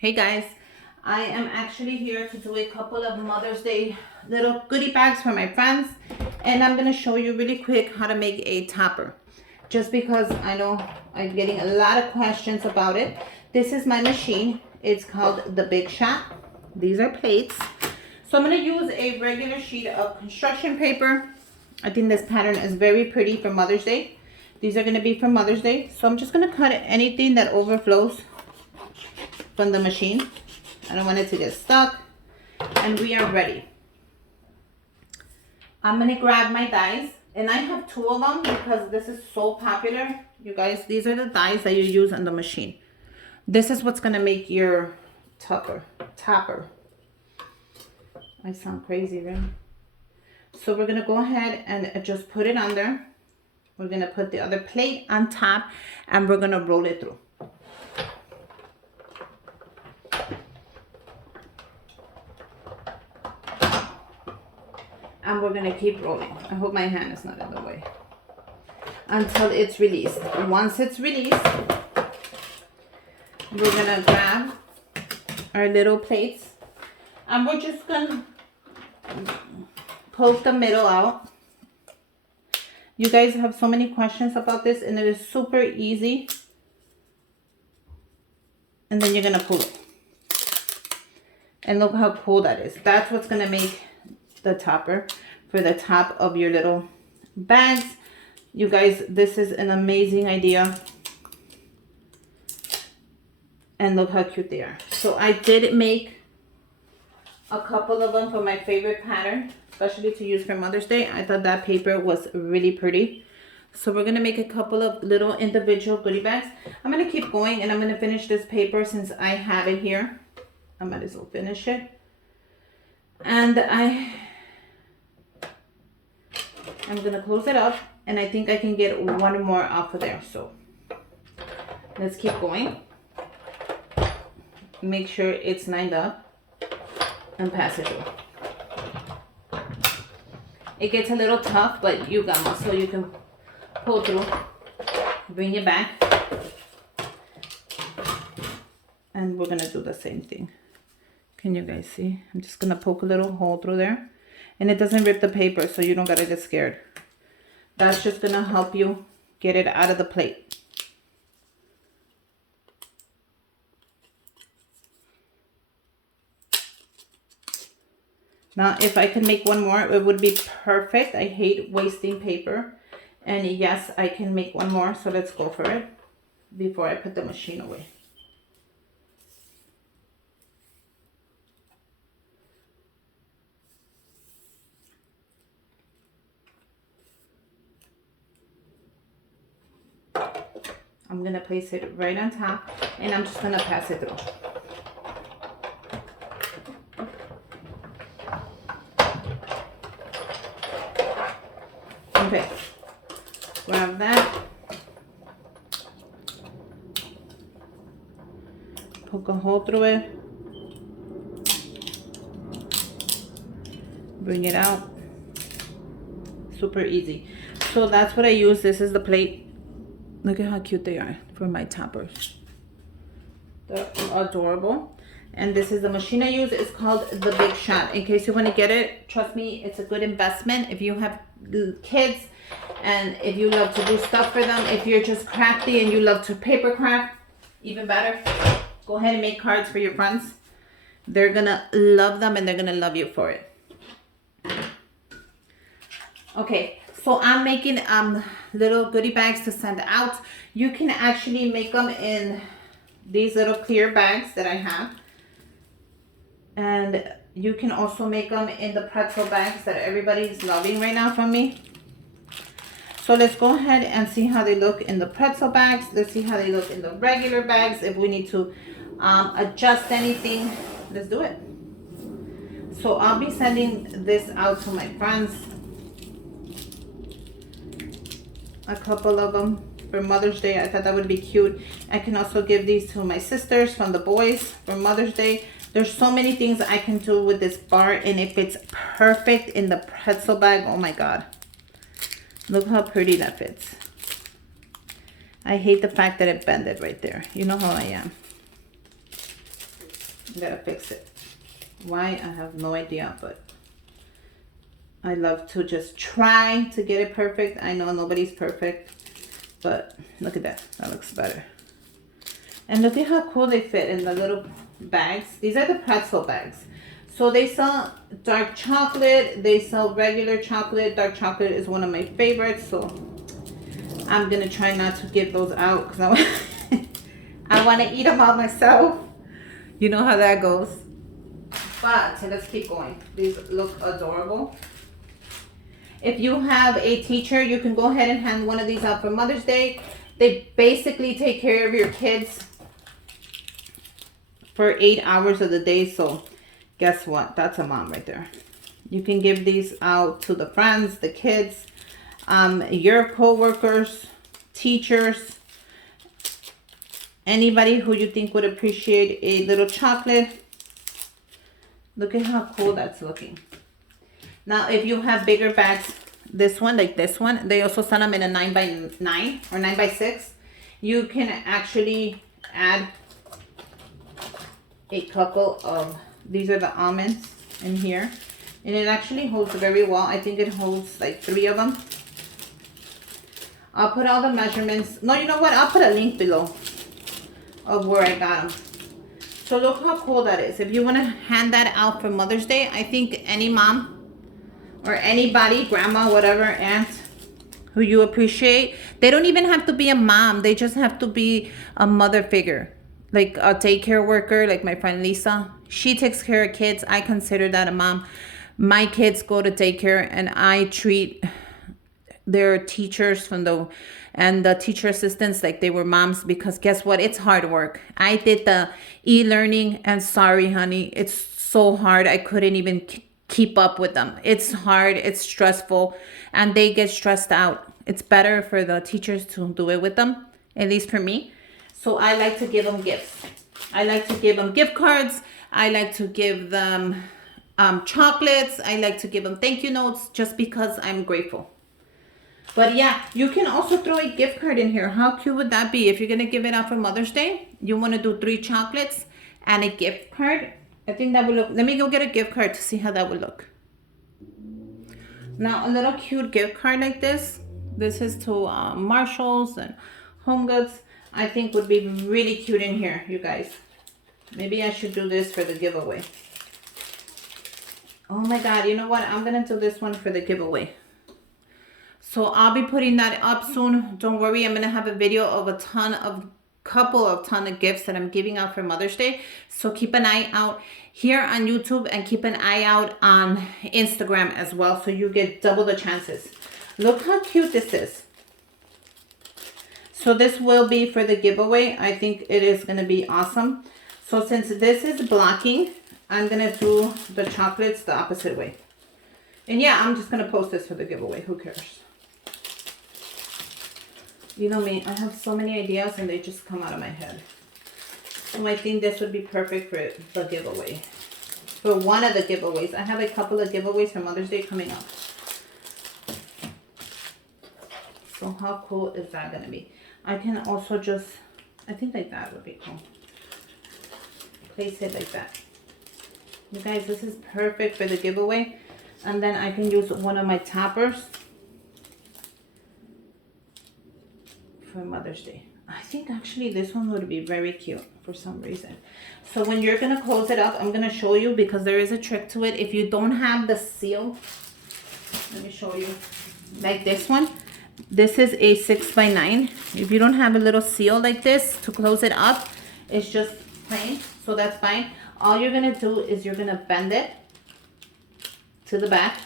Hey guys, I am actually here to do a couple of Mother's Day little goodie bags for my friends, and I'm going to show you really quick how to make a topper, just because I know I'm getting a lot of questions about it. This is my machine. It's called the Big Shot. These are plates. So I'm going to use a regular sheet of construction paper. I think this pattern is very pretty for Mother's Day. These are going to be for Mother's Day. So I'm just going to cut anything that overflows from the machine. I don't want it to get stuck. And we are ready. I'm going to grab my dies. And I have two of them because this is so popular. You guys, these are the dies that you use on the machine. This is what's going to make your topper. I sound crazy, right? So we're going to go ahead and just put it under. We're going to put the other plate on top and we're going to roll it through. And we're going to keep rolling. I hope my hand is not in the way. Until it's released. Once it's released, we're going to grab our little plates. And we're just going to poke the middle out. You guys have so many questions about this, and it is super easy. And then you're going to pull it. And look how cool that is. That's what's going to make the topper for the top of your little bags. You guys, this is an amazing idea. And look how cute they are. So I did make a couple of them for my favorite pattern, especially to use for Mother's Day. I thought that paper was really pretty. So we're going to make a couple of little individual goodie bags. I'm going to keep going and I'm going to finish this paper since I have it here. I might as well finish it. And I'm going to close it up, and I think I can get one more off of there. So let's keep going. Make sure it's lined up and pass it through. It gets a little tough, but you got it, so you can pull through. Bring it back. And we're going to do the same thing. Can you guys see? I'm just going to poke a little hole through there. And it doesn't rip the paper, so you don't got to get scared. That's just going to help you get it out of the plate. Now, if I can make one more, it would be perfect. I hate wasting paper. And yes, I can make one more, so let's go for it before I put the machine away. I'm going to place it right on top, and I'm just going to pass it through. Okay, grab that. Poke a hole through it. Bring it out. Super easy. So that's what I use. This is the plate. Look at how cute they are for my toppers. They're adorable. And this is the machine I use. It's called the Big Shot. In case you want to get it, trust me, it's a good investment. If you have kids and if you love to do stuff for them, if you're just crafty and you love to paper craft, even better. Go ahead and make cards for your friends. They're going to love them and they're going to love you for it. Okay. So I'm making little goodie bags to send out. You can actually make them in these little clear bags that I have. And you can also make them in the pretzel bags that everybody's loving right now from me. So let's go ahead and see how they look in the pretzel bags. Let's see how they look in the regular bags. If we need to adjust anything, let's do it. So I'll be sending this out to my friends. A couple of them for Mother's Day. I thought that would be cute. I can also give these to my sisters from the boys for Mother's Day. There's so many things I can do with this bar, and it fits perfect in the pretzel bag. Oh my God. Look how pretty that fits. I hate the fact that it bended right there. You know how I am. Gotta fix it. Why? I have no idea, but I love to just try to get it perfect. I know nobody's perfect, but look at that. That looks better. And look at how cool they fit in the little bags. These are the pretzel bags. So they sell dark chocolate. They sell regular chocolate. Dark chocolate is one of my favorites. So I'm going to try not to give those out because I want to eat them all myself. You know how that goes. But let's keep going. These look adorable. If you have a teacher, you can go ahead and hand one of these out for Mother's Day. They basically take care of your kids for 8 hours of the day. So guess what? That's a mom right there. You can give these out to the friends, the kids, your co-workers, teachers, anybody who you think would appreciate a little chocolate. Look at how cool that's looking. Now, if you have bigger bags, this one, like this one, they also sell them in a 9x9 or 9x6. You can actually add a couple of, these are the almonds in here. And it actually holds very well. I think it holds like 3 of them. I'll put all the measurements. No, you know what? I'll put a link below of where I got them. So look how cool that is. If you want to hand that out for Mother's Day, I think any mom or anybody, grandma, whatever, aunt, who you appreciate. They don't even have to be a mom. They just have to be a mother figure. Like a daycare worker, like my friend Lisa. She takes care of kids. I consider that a mom. My kids go to daycare and I treat their teachers and the teacher assistants like they were moms, because guess what? It's hard work. I did the e-learning and sorry, honey, it's so hard. I couldn't even keep up with them. It's hard, it's stressful, and they get stressed out. It's better for the teachers to do it with them, at least for me. So I like to give them gifts. I like to give them gift cards. I like to give them chocolates. I like to give them thank you notes just because I'm grateful. But yeah, you can also throw a gift card in here. How cute would that be? If you're going to give it out for Mother's Day, you want to do 3 chocolates and a gift card. I think that would look, let me go get a gift card to see how that would look. Now, a little cute gift card like this. This is to Marshalls and Home Goods. I think would be really cute in here, you guys. Maybe I should do this for the giveaway. Oh my God, you know what? I'm going to do this one for the giveaway. So I'll be putting that up soon. Don't worry, I'm going to have a video of a ton of gifts that I'm giving out for Mother's Day. So keep an eye out here on YouTube and keep an eye out on Instagram as well, so you get double the chances. Look how cute this is. So this will be for the giveaway. I think it is going to be awesome. So since this is blocking, I'm going to do the chocolates the opposite way. And yeah, I'm just going to post this for the giveaway. Who cares? You know me, I have so many ideas and they just come out of my head. So I think this would be perfect for the giveaway. For one of the giveaways. I have a couple of giveaways for Mother's Day coming up. So how cool is that going to be? I can also just, I think like that would be cool. Place it like that. You guys, this is perfect for the giveaway. And then I can use one of my toppers for Mother's Day. I think actually this one would be very cute for some reason. So when you're going to close it up, I'm going to show you because there is a trick to it. If you don't have the seal, let me show you. Like this one. This is a 6x9. If you don't have a little seal like this to close it up, it's just plain. So that's fine. All you're going to do is you're going to bend it to the back.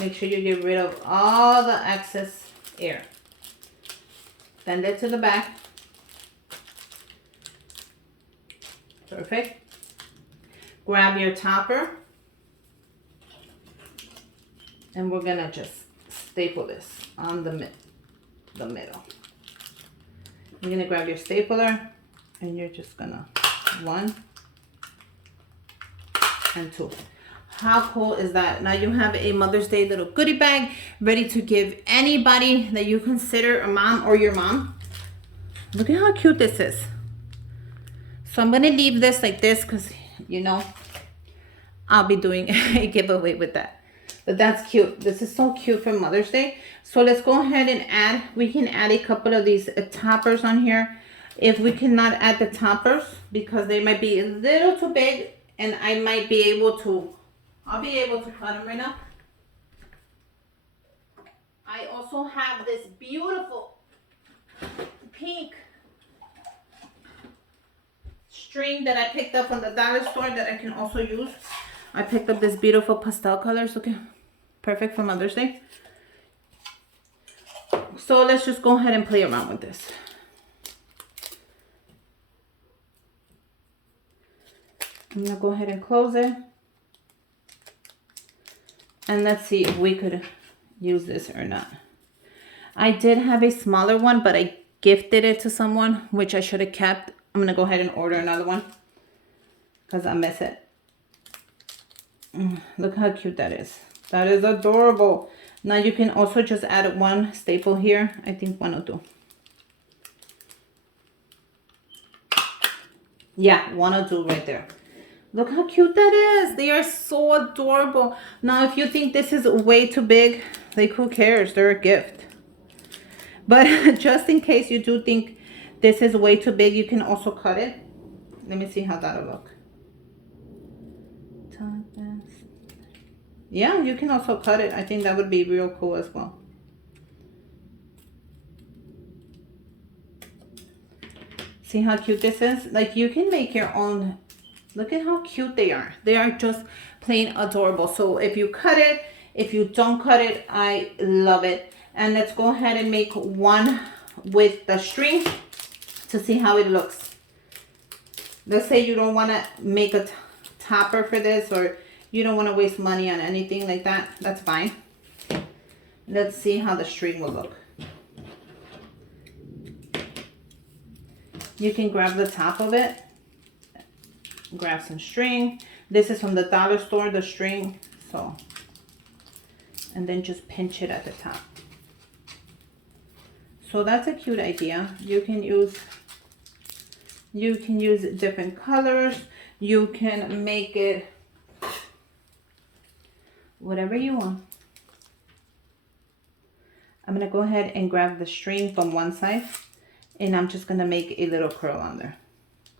Make sure you get rid of all the excess air. Bend it to the back. Perfect. Grab your topper. And we're going to just staple this on the middle. You're going to grab your stapler and you're just going to 1 and 2. How cool is that? Now you have a Mother's Day little goodie bag ready to give anybody that you consider a mom or your mom. Look at how cute this is. So I'm gonna leave this like this because you know I'll be doing a giveaway with that. But that's cute. This is so cute for Mother's Day. So let's go ahead and add, we can add a couple of these toppers on here. If we cannot add the toppers because they might be a little too big and I might be able to, I'll be able to cut them right now. I also have this beautiful pink string that I picked up from the dollar store that I can also use. I picked up this beautiful pastel colors. Okay, perfect for Mother's Day. So let's just go ahead and play around with this. I'm gonna go ahead and close it. And let's see if we could use this or not. I did have a smaller one, but I gifted it to someone, which I should have kept. I'm gonna go ahead and order another one because I miss it. Look how cute that is. That is adorable. Now you can also just add one staple here. I think one will do. Yeah, one will do right there. Look how cute that is. They are so adorable. Now, if you think this is way too big, like who cares? They're a gift. But just in case you do think this is way too big, you can also cut it. Let me see how that'll look. Yeah, you can also cut it. I think that would be real cool as well. See how cute this is? Like you can make your own. Look at how cute they are. They are just plain adorable. So if you cut it, if you don't cut it, I love it. And let's go ahead and make one with the string to see how it looks. Let's say you don't want to make a topper for this, or you don't want to waste money on anything like that. That's fine. Let's see how the string will look. You can grab the top of it. Grab some string. This is from the dollar store, the string. So, and then just pinch it at the top. So that's a cute idea. You can use different colors. You can make it whatever you want. I'm gonna go ahead and grab the string from one side, and I'm just gonna make a little curl on there.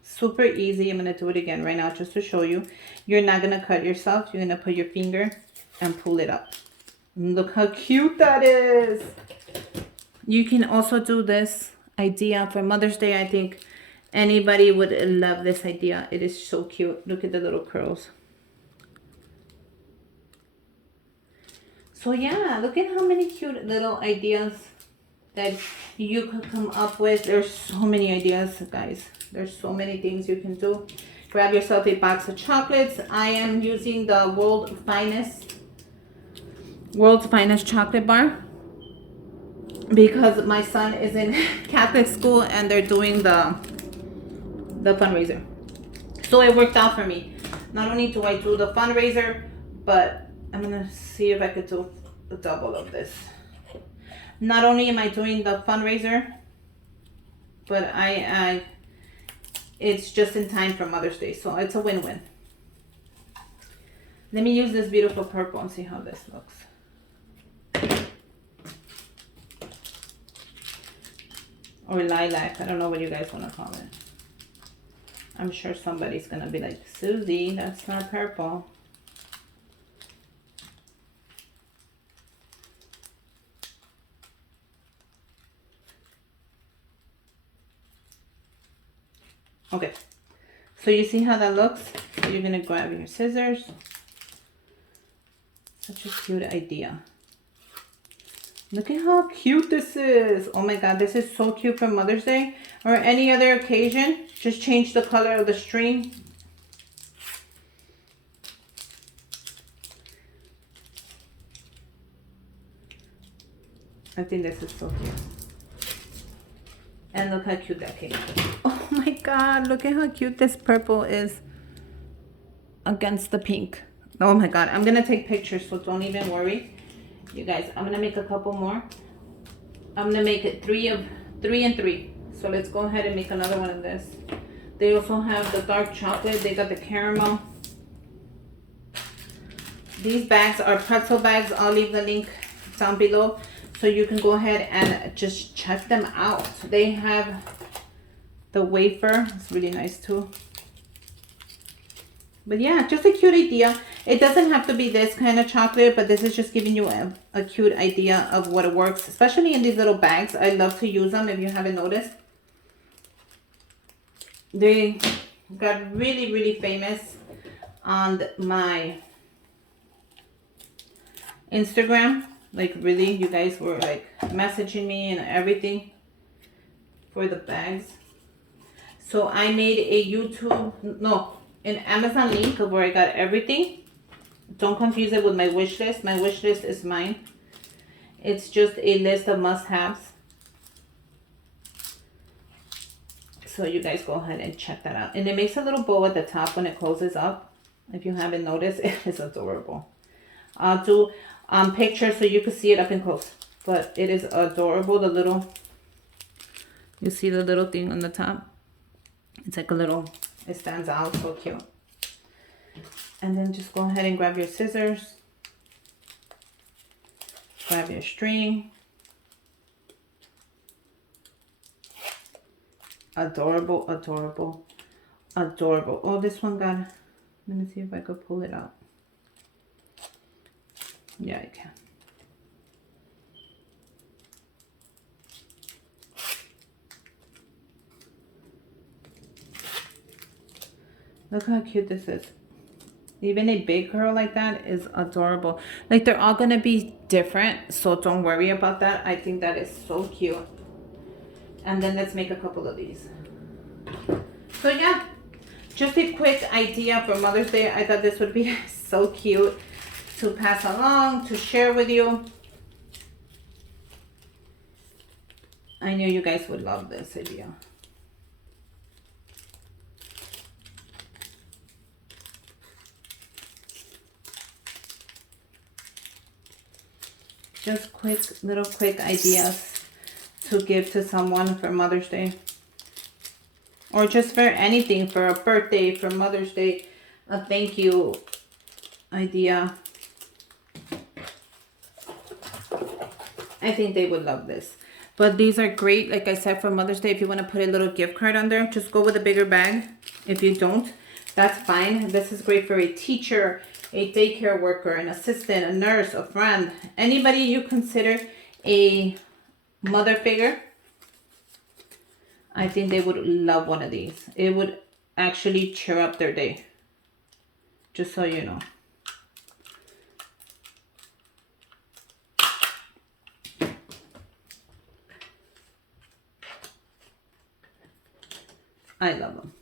Super easy. I'm gonna do it again right now just to show you. You're not gonna cut yourself. You're gonna put your finger and pull it up. And look how cute that is. You can also do this idea for Mother's Day. I think anybody would love this idea. It is so cute. Look at the little curls. So yeah, look at how many cute little ideas that you could come up with. There's so many ideas, guys. There's so many things you can do. Grab yourself a box of chocolates. I am using the World's Finest chocolate bar because my son is in Catholic school and they're doing the fundraiser. So it worked out for me. Not only do I do the fundraiser, but I'm gonna see if I could do a double of this. Not only am I doing the fundraiser, but it's just in time for Mother's Day, so it's a win-win. Let me use this beautiful purple and see how this looks. Or lilac, I don't know what you guys want to call it. I'm sure somebody's gonna be like, Susie, that's not purple. Okay, so you see how that looks? So you're gonna grab your scissors. Such a cute idea. Look at how cute this is. Oh my God, this is so cute for Mother's Day or any other occasion. Just change the color of the string. I think this is so cute. And look how cute that came. Oh my God, look at how cute this purple is against the pink. Oh my God, I'm gonna take pictures, so don't even worry. You guys, I'm gonna make a couple more. I'm gonna make it three and three. So let's go ahead and make another one of this. They also have the dark chocolate. They got the caramel. These bags are pretzel bags. I'll leave the link down below so you can go ahead and just check them out. They have the wafer. It's really nice too. But yeah, just a cute idea. It doesn't have to be this kind of chocolate, but this is just giving you a cute idea of what it works, especially in these little bags. I love to use them if you haven't noticed. They got really, really famous on my Instagram. Like really, you guys were like messaging me and everything for the bags. So I made an Amazon link of where I got everything. Don't confuse it with my wish list. My wish list is mine. It's just a list of must-haves. So you guys go ahead and check that out. And it makes a little bow at the top when it closes up. If you haven't noticed, it is adorable. I'll do pictures so you can see it up and close. But it is adorable. The little, you see the little thing on the top? It's like a little, it stands out, so cute. And then just go ahead and grab your scissors. Grab your string. Adorable, adorable, adorable. Oh, this one got, let me see if I could pull it out. Yeah, I can. Look how cute this is. Even a big girl like that is adorable. Like they're all gonna be different, so don't worry about that. I think that is so cute. And then let's make a couple of these. So yeah, just a quick idea for Mother's Day. I thought this would be so cute to pass along, to share with you. I knew you guys would love this idea. Just quick ideas to give to someone for Mother's Day. Or just for anything, for a birthday, for Mother's Day, a thank you idea. I think they would love this. But these are great, like I said, for Mother's Day. If you want to put a little gift card on there, just go with a bigger bag. If you don't, that's fine. This is great for a teacher, a daycare worker, an assistant, a nurse, a friend, anybody you consider a mother figure. I think they would love one of these. It would actually cheer up their day. Just so you know. I love them.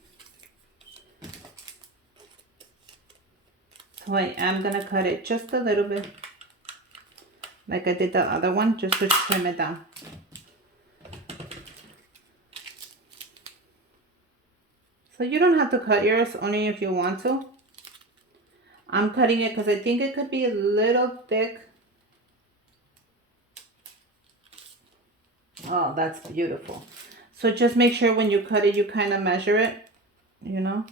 So I am going to cut it just a little bit. Like I did the other one, just to trim it down. So you don't have to cut yours, only if you want to. I'm cutting it because I think it could be a little thick. Oh, that's beautiful. So just make sure when you cut it, you kind of measure it, you know.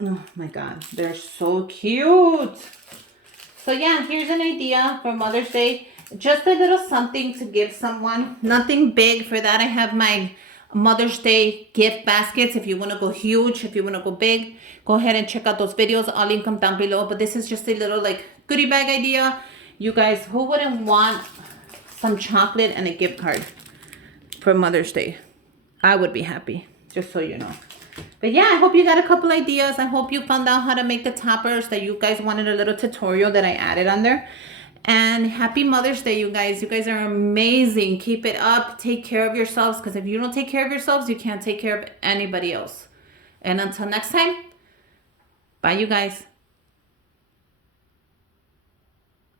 Oh my God, they're so cute. So yeah, here's an idea for Mother's Day. Just a little something to give someone. Nothing big. For that, I have my Mother's Day gift baskets. If you want to go huge, if you want to go big, go ahead and check out those videos. I'll link them down below. But this is just a little like goodie bag idea. You guys, who wouldn't want some chocolate and a gift card for Mother's Day? I would be happy, just so you know. But yeah, I hope you got a couple ideas. I hope you found out how to make the toppers, that you guys wanted a little tutorial that I added on there. And happy Mother's Day, you guys. You guys are amazing. Keep it up. Take care of yourselves, because if you don't take care of yourselves, you can't take care of anybody else. And until next time, bye, you guys.